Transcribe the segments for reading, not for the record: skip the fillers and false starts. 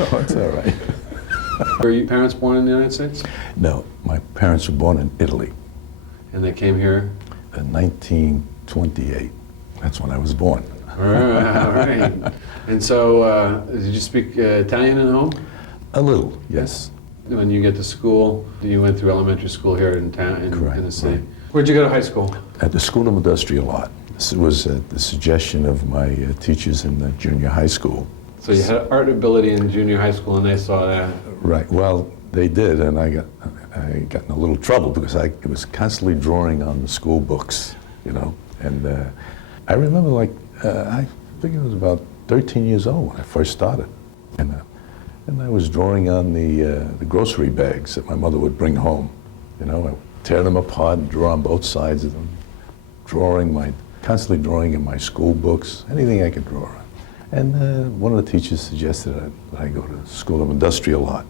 Oh, it's all right. Were your parents born in the United States? No, my parents were born in Italy And they came here? in 1928. That's when I was born. All right. And so, did you speak Italian at home? A little, yes. When you get to school, you went through elementary school here in town, in the city. Right. Where'd you go to high school? At the School of Industrial Art. This was the suggestion of my teachers in the junior high school. So you had art ability in junior high school, and they saw that. Right. Well, they did, and I got in a little trouble because I was constantly drawing on the school books, you know. And I remember, like, I think it was about 13 years old when I first started, and I was drawing on the grocery bags that my mother would bring home. You know, I would tear them apart and draw on both sides of them, constantly drawing in my school books, anything I could draw on. And one of the teachers suggested that I go to the School of Industrial Art.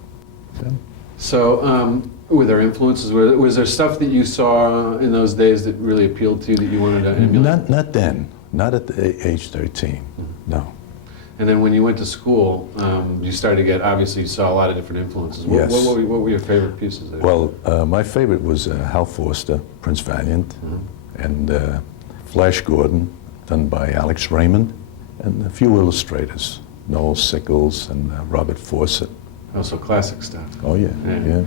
And So, were there influences? Was there stuff that you saw in those days that really appealed to you that you wanted to emulate? Not then, not at the age 13, no. And then when you went to school, you started to get, obviously you saw a lot of different influences. Yes. What were your favorite pieces there? Well, my favorite was Hal Foster, Prince Valiant, and Flash Gordon, done by Alex Raymond, and a few illustrators, Noel Sickles and Robert Fawcett. Also classic stuff. Oh, yeah, yeah.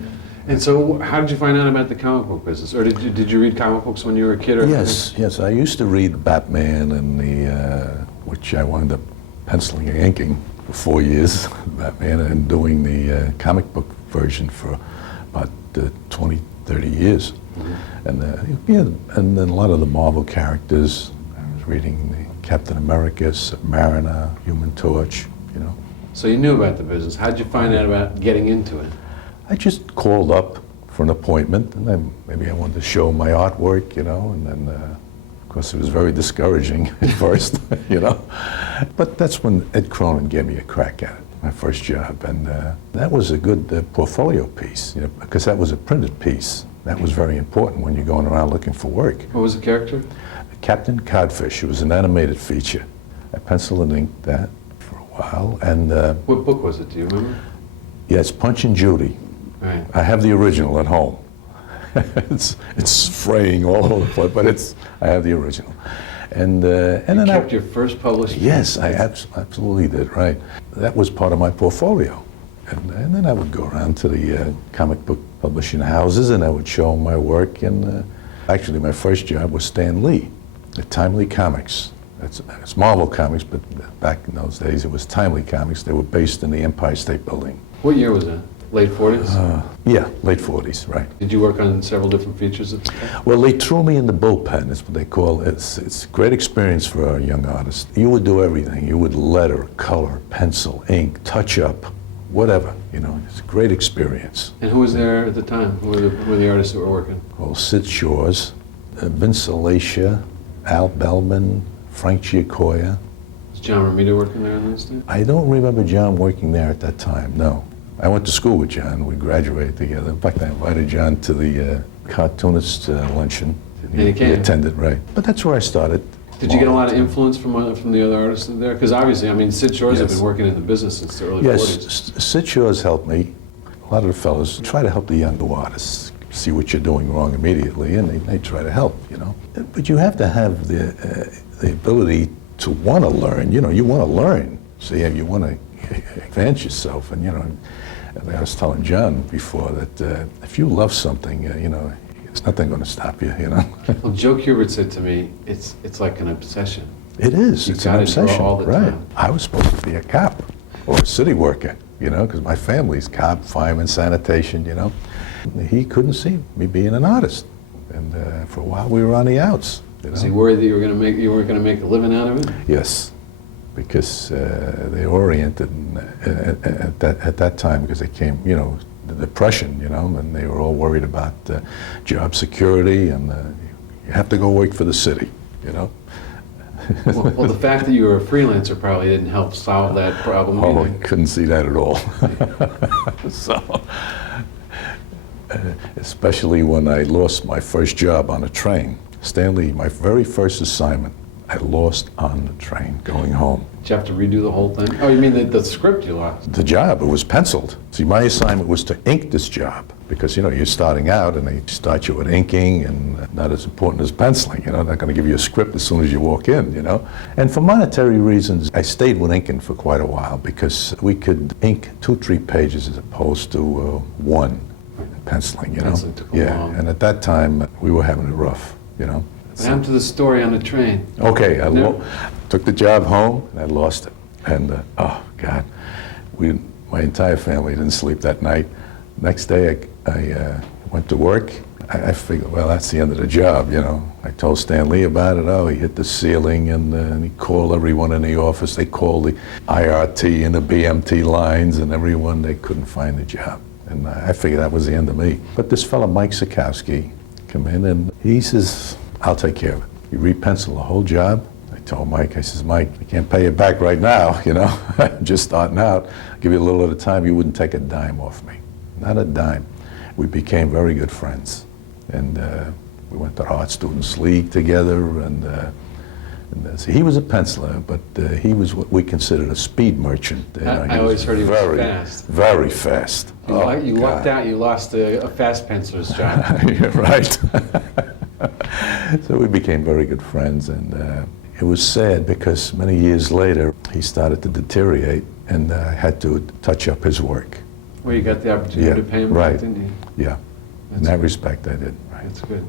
And so how did you find out about the comic book business? Or did you read comic books when you were a kid? Or Yes, I used to read Batman, and which I wound up penciling and inking for 4 years, Batman, and doing the comic book version for about 20, 30 years. And and then a lot of the Marvel characters. I was reading the Captain America, Submariner, Human Torch, you know. So you knew about the business. How did you find out about getting into it? I just called up for an appointment, and then maybe I wanted to show my artwork, you know, and then, of course, it was very discouraging at first, you know. But that's when Ed Cronin gave me a crack at it, my first job, and that was a good portfolio piece, you know, because that was a printed piece. That was very important when you're going around looking for work. What was the character? Captain Codfish. It was an animated feature. I penciled and inked that for a while, and What book was it? Do you remember? yeah, it's Punch and Judy. Right. I have the original at home. it's fraying all over the place, but I have the original. And then You kept your first published? Yes, I absolutely did, right. That was part of my portfolio. And then I would go around to the comic book publishing houses, and I would show them my work. And actually, my first job was Stan Lee at Timely Comics. It's Marvel Comics, but back in those days, it was Timely Comics. They were based in the Empire State Building. What year was that? Late 40s? Yeah, late 40s, right. Did you work on several different features at the time? Well, they threw me in the bullpen, is what they call it. It's a great experience for a young artist. You would do everything. You would letter, color, pencil, ink, touch up, whatever, you know. It's a great experience. And who was there at the time? Who were the artists that were working? Well, Sid Shores, Vince Alacia, Al Bellman, Frank Giacoya. Was John Romita working there on those days? I don't remember John working there at that time, no. I went to school with John. We graduated together. In fact, I invited John to the cartoonist luncheon. And he came? He attended, right. But that's where I started. Did you get a lot of influence from the other artists there? Because obviously, I mean, Sid Shores had been working in the business since the early 40s. Yes, Sid Shores helped me. A lot of the fellows try to help the younger artists see what you're doing wrong immediately, and they try to help, you know. But you have to have the ability to want to learn. You know, you want to learn. So yeah, you want to advance yourself, and you know. I was telling John before that if you love something, you know, there's nothing going to stop you, you know. Well, Joe Kubert said to me, it's like an obsession. It is. You've it's an obsession, all the right? time. I was supposed to be a cop or a city worker, you know, because my family's cop, fireman, sanitation, you know. He couldn't see me being an artist, and for a while we were on the outs. You know? Was he worried that you weren't going to make a living out of it? Yes. Because they oriented at that time, because they came, you know, the Depression, you know, and they were all worried about job security, and you have to go work for the city, you know. Well, the fact that you were a freelancer probably didn't help solve that problem. Oh, either. I couldn't see that at all. So, especially when I lost my first job on a train. Stanley, my very first assignment, I lost on the train going home. Did you have to redo the whole thing? Oh, you mean the script you lost? The job, it was penciled. See, my assignment was to ink this job because, you're starting out and they start you with inking and not as important as penciling, they're not going to give you a script as soon as you walk in, And for monetary reasons, I stayed with inking for quite a while because we could ink 2-3 pages as opposed to one penciling, Penciling took a long. And at that time, we were having it rough, What happened to the story on the train? Okay, I No. took the job home and I lost it. And oh God, my entire family didn't sleep that night. Next day I went to work. I figured, well, that's the end of the job, I told Stan Lee about it. Oh, he hit the ceiling and he called everyone in the office. They called the IRT and the BMT lines and everyone, they couldn't find the job. And I figured that was the end of me. But this fellow, Mike Sekowsky, come in and he says, I'll take care of it. He repenciled the whole job. I told Mike, I says, Mike, I can't pay you back right now, just starting out. I'll give you a little at a time. You wouldn't take a dime off me, not a dime. We became very good friends. And we went to the Art Students League together. And so he was a penciler, but he was what we considered a speed merchant. I always heard he was very fast. Very fast. You lucked out. You lost a fast penciler's job. Yeah, right. So we became very good friends, and it was sad because many years later he started to deteriorate, and I had to touch up his work. Well, you got the opportunity to pay him right. back, didn't you? Yeah, in that respect I did. Right. That's good.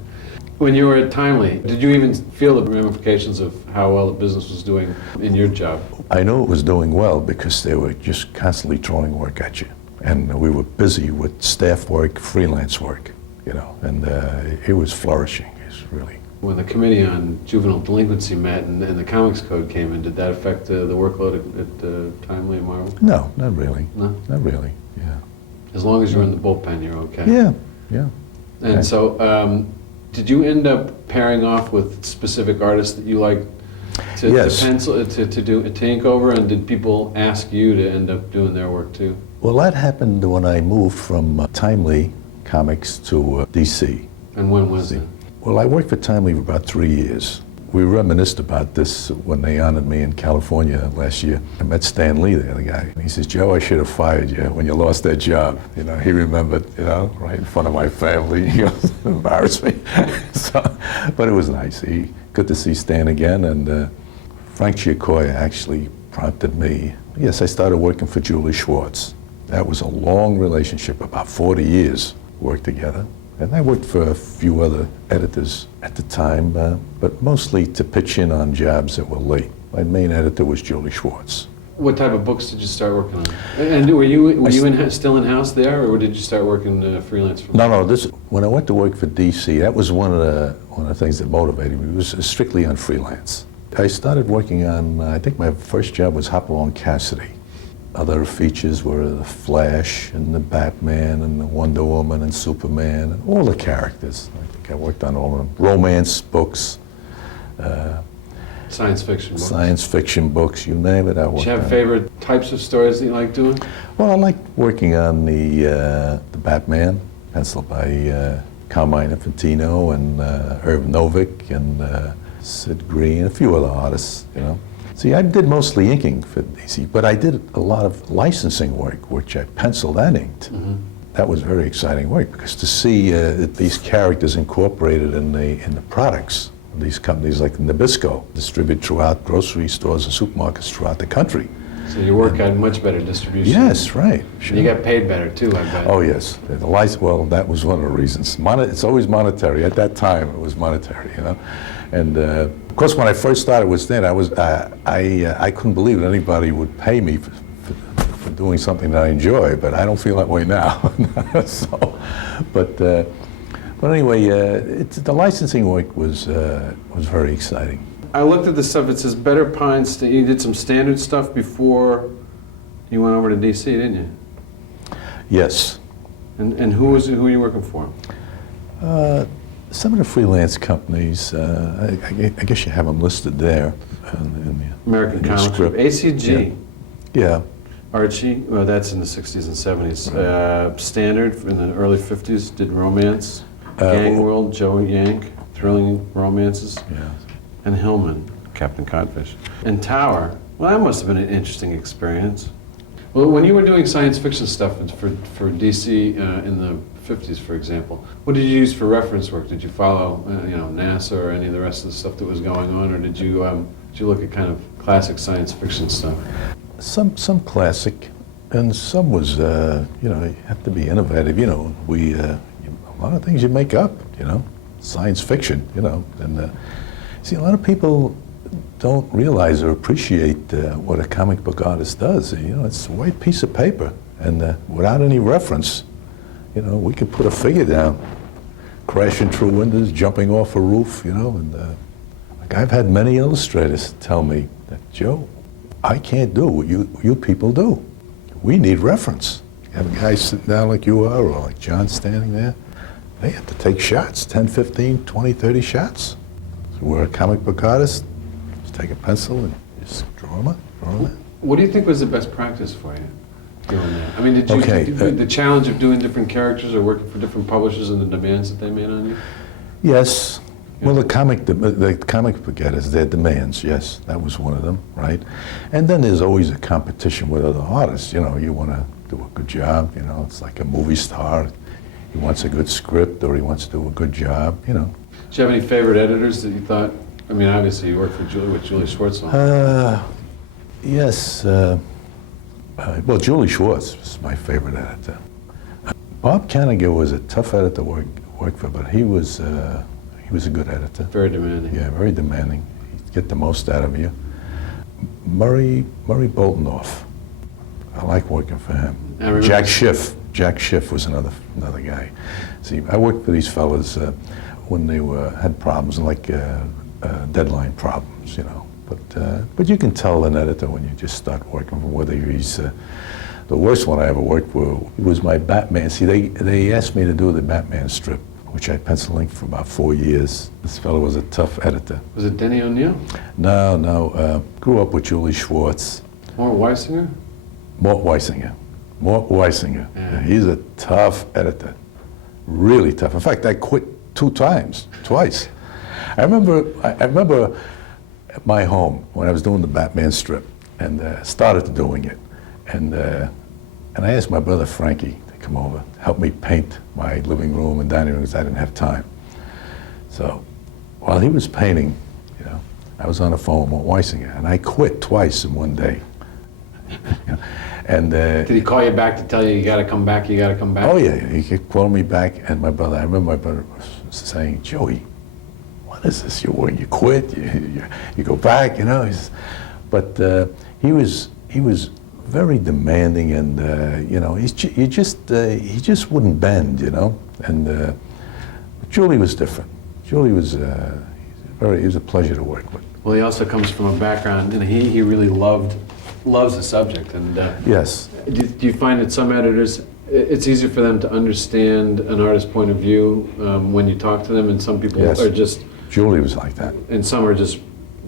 When you were at Timely, did you even feel the ramifications of how well the business was doing in your job? I knew it was doing well because they were just constantly throwing work at you, and we were busy with staff work, freelance work, and it was flourishing. It's really. When the Committee on Juvenile Delinquency met and the Comics Code came in, did that affect the workload at Timely and Marvel? No, not really. No? Not really, yeah. As long as you're in the bullpen, you're okay. Yeah. And Okay. so, did you end up pairing off with specific artists that you like to Yes. pencil, to ink over, and did people ask you to end up doing their work too? Well, that happened when I moved from Timely Comics to DC. And when was it? Well, I worked for Timely for about 3 years. We reminisced about this when they honored me in California last year. I met Stan Lee there, the guy. And he says, Joe, I should have fired you when you lost that job. He remembered, right in front of my family. He goes, embarrassed me. But it was nice. Good to see Stan again. And Frank Giacoya actually prompted me. Yes, I started working for Julie Schwartz. That was a long relationship, about 40 years worked together. And I worked for a few other editors at the time, but mostly to pitch in on jobs that were late. My main editor was Julie Schwartz. What type of books did you start working on? And were you still in-house there, or did you start working freelance? No. When I went to work for DC, that was one of the things that motivated me. It was strictly on freelance. I started working on, I think my first job was Hopalong Cassidy. Other features were the Flash and the Batman and the Wonder Woman and Superman and all the characters. I think I worked on all of them. Romance books. Science fiction books. Science fiction books, you name it, I worked on. Do you have favorite types of stories that you like doing? Well, I like working on the Batman, penciled by Carmine Infantino and Herb Novick and Sid Green, a few other artists, See, I did mostly inking for DC, but I did a lot of licensing work, which I penciled and inked. Mm-hmm. That was very exciting work because to see these characters incorporated in the products, these companies like Nabisco distribute throughout grocery stores and supermarkets throughout the country. So your work had much better distribution. Yes, right. Sure. And you got paid better too, I bet. Oh yes, well, that was one of the reasons. It's always monetary. At that time, it was monetary, And of course, when I first started with Stan, I couldn't believe that anybody would pay me for doing something that I enjoy. But I don't feel that way now. But anyway, the licensing work was very exciting. I looked at the stuff. It says Better Pines. You did some standard stuff before you went over to DC, didn't you? Yes. And who are you working for? Some of the freelance companies, I guess you have them listed there. In the American Comics Group. ACG. Yeah. Archie, well, that's in the 60s and 70s. Standard in the early 50s, did romance. Gang World, Joe Yank, thrilling romances. Yeah. And Hillman, Captain Codfish. And Tower, Well, that must have been an interesting experience. Well, when you were doing science fiction stuff for DC in the 50s, for example, what did you use for reference work? Did you follow, NASA or any of the rest of the stuff that was going on, or did you look at kind of classic science fiction stuff? Some classic, and some was, you have to be innovative. A lot of things you make up, science fiction, and see, a lot of people don't realize or appreciate what a comic book artist does. It's a white piece of paper, and without any reference, we could put a figure down, crashing through windows, jumping off a roof, and like I've had many illustrators tell me that, Joe, I can't do what you people do. We need reference. You have a guy sitting down like you are, or like John standing there. They have to take shots, 10, 15, 20, 30 shots. So we're a comic book artist. Just take a pencil and just draw them in. What do you think was the best practice for you doing that? I mean, did you the challenge of doing different characters or working for different publishers and the demands that they made on you? Yes. Well, the comic book editors, their demands, yes, that was one of them, right? And then there's always a competition with other artists. You want to do a good job. It's like a movie star. He wants a good script, or he wants to do a good job. Did you have any favorite editors that you thought? I mean, obviously you worked with Julie Schwartz on. Yes. Well, Julie Schwartz was my favorite editor. Bob Kane was a tough editor to work for, but he was a good editor. Very demanding. Yeah, very demanding. He'd get the most out of you. Murray Boltinoff. I like working for him. Jack Schiff was another guy. See, I worked for these fellas when they had problems, like deadline problems, But you can tell an editor when you just start working for whether he's. The worst one I ever worked for was my Batman. See, they asked me to do the Batman strip, which I pencil inked for about 4 years. This fellow was a tough editor. Was it Denny O'Neil? No. Grew up with Julie Schwartz. Mort Weisinger? Mort Weisinger. Yeah. He's a tough editor. Really tough. In fact, I quit twice. I remember at my home when I was doing the Batman strip and started doing it. And I asked my brother Frankie to come over, help me paint my living room and dining room because I didn't have time. So while he was painting, I was on the phone with Mort Weisinger, and I quit twice in one day. And did he call you back to tell you got to come back? Oh yeah, he kept calling me back, and I remember my brother was saying, Joey, what is this? You quit? You go back? But he was very demanding, and he just wouldn't bend, And Julie was different. Julie was he was a pleasure to work with. Well, he also comes from a background, and he really loves the subject. And yes. Do you find that some editors, it's easier for them to understand an artist's point of view when you talk to them, and some people are just. Julie was like that. And some are just,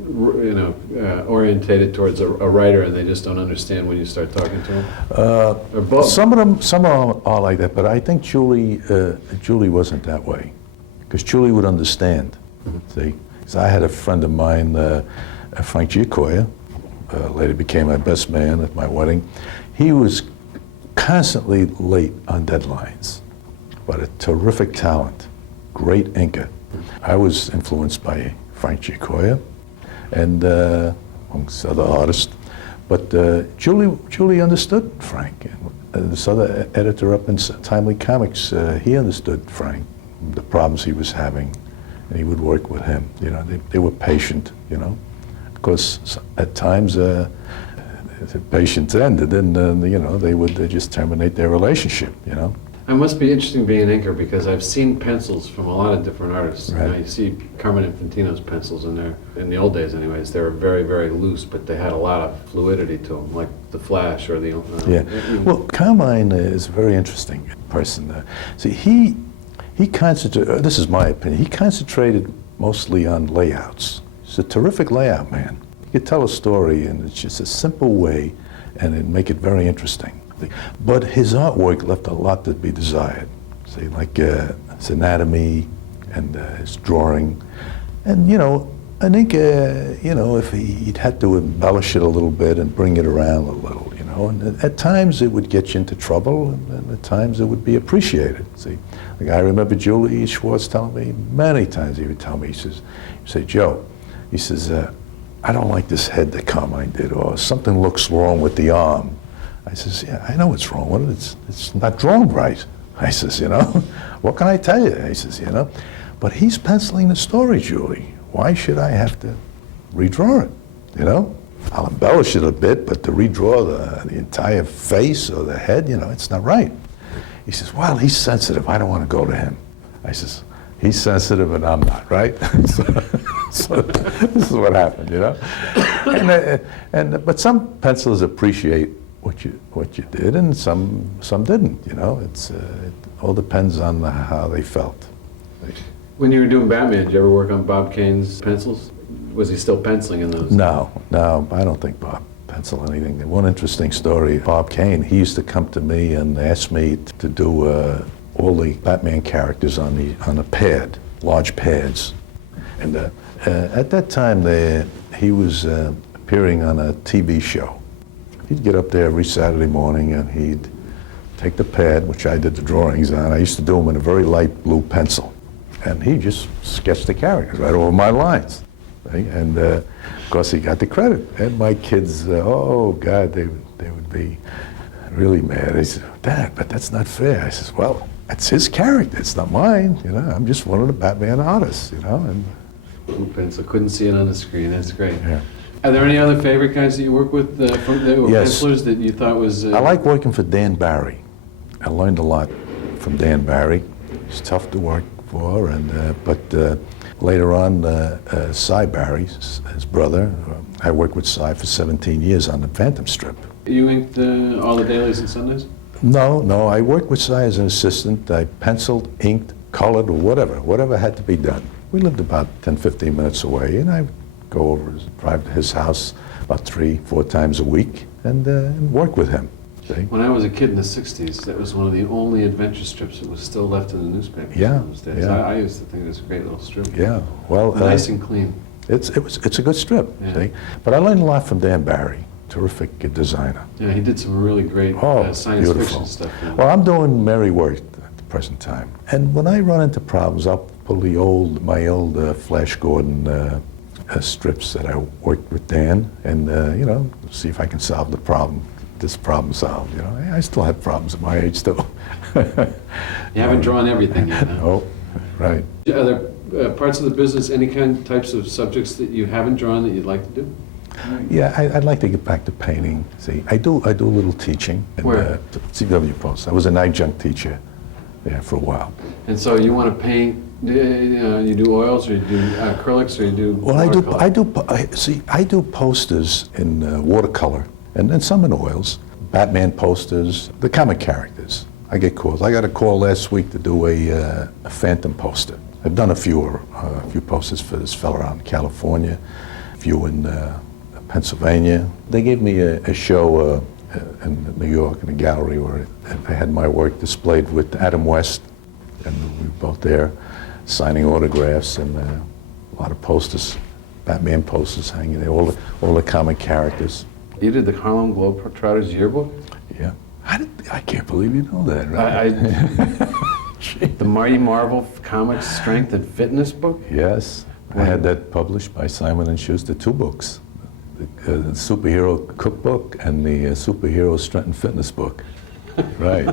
orientated towards a writer, and they just don't understand when you start talking to them. Or both. Some are like that, but I think Julie wasn't that way, because Julie would understand. See, because I had a friend of mine, Frank Giacoya, later became my best man at my wedding. He was constantly late on deadlines, but a terrific talent, great inker. I was influenced by Frank Giacoya and amongst other artists, but Julie understood Frank. And this other editor up in Timely Comics, he understood Frank, the problems he was having, and he would work with him. They were patient, Of course, at times, the patience ended, and they would just terminate their relationship. It must be interesting being an inker, because I've seen pencils from a lot of different artists. Right. You see Carmine Infantino's pencils, and in the old days, anyways, they were very, very loose, but they had a lot of fluidity to them, like the Flash or the. Well, Carmine is a very interesting person. See, he concentrated. This is my opinion. He concentrated mostly on layouts. He's a terrific layout man. He could tell a story in just a simple way, and it'd make it very interesting. But his artwork left a lot to be desired. See, like his anatomy and his drawing. And, I think, you know, if he'd had to embellish it a little bit and bring it around a little, you know, and at times it would get you into trouble, and at times it would be appreciated. See, like I remember Julie Schwartz telling me many times, he would tell me, he'd say, Joe, he says, I don't like this head that Carmine did, or something looks wrong with the arm. I says, yeah, I know what's wrong with it. It's not drawn right. I says, you know, what can I tell you? He says, you know, but he's penciling the story, Julie. Why should I have to redraw it, you know? I'll embellish it a bit, but to redraw the entire face or the head, you know, it's not right. He says, well, he's sensitive. I don't want to go to him. I says, he's sensitive and I'm not, right? so this is what happened, you know? But some pencilers appreciate what you did, and some didn't, you know? It all depends on how they felt. When you were doing Batman, did you ever work on Bob Kane's pencils? Was he still penciling in those? No, I don't think Bob penciled anything. One interesting story, Bob Kane, he used to come to me and ask me to do all the Batman characters on a pad, large pads. And at that time, he was appearing on a TV show. He'd get up there every Saturday morning and he'd take the pad, which I did the drawings on. I used to do them in a very light blue pencil. And he just sketched the characters right over my lines. Right? And of course he got the credit. And my kids, oh God, they would be really mad. They said, Dad, but that's not fair. I says, well, that's his character, it's not mine. You know, I'm just one of the Batman artists, you know. And blue pencil, couldn't see it on the screen, that's great. Yeah. Are there any other favorite guys that you work with, that were Yes. pencilers that you thought was... I like working for Dan Barry. I learned a lot from Dan Barry. He's tough to work for, but later on, Cy Barry, his brother, I worked with Cy for 17 years on the Phantom strip. You inked all the dailies and Sundays? No, I worked with Cy as an assistant. I penciled, inked, colored, or whatever had to be done. We lived about 10, 15 minutes away, and I go over, drive to his house about 3-4 times a week and work with him. See? When I was a kid in the 60s, that was one of the only adventure strips that was still left in the newspaper Yeah, in those days. yeah. I used to think it was a great little strip. Yeah, well, Nice and clean. it's a good strip. Yeah. See, but I learned a lot from Dan Barry, terrific designer. Yeah, he did some really great science fiction stuff. Yeah. Well, I'm doing Merry Work at the present time, and when I run into problems, I'll pull my old Flash Gordon strips that I worked with Dan, and you know, see if I can solve the problem. This problem solved, you know. I still have problems at my age, too. You haven't drawn everything yet, huh? Oh, right. Are there parts of the business, any types of subjects that you haven't drawn that you'd like to do? Yeah, I'd like to get back to painting. See, I do a little teaching. Where? CW Post. I was an adjunct teacher there for a while. And so you want to paint, you do oils, or you do acrylics, or you do Well, watercolor? I do posters in watercolor and then some in oils. Batman posters, the comic characters. I get calls. I got a call last week to do a Phantom poster. I've done a few posters for this fella out in California, a few in Pennsylvania. They gave me a show in New York in a gallery where I had my work displayed with Adam West, and we were both there signing autographs and a lot of posters, Batman posters hanging there, all the comic characters. You did the Harlem Globetrotters yearbook? Yeah. I can't believe you know that, right? The Mighty Marvel Comics Strength and Fitness book? Yes. I had that published by Simon & Schuster, 2 books. The superhero cookbook and the superhero strength and fitness book. Right.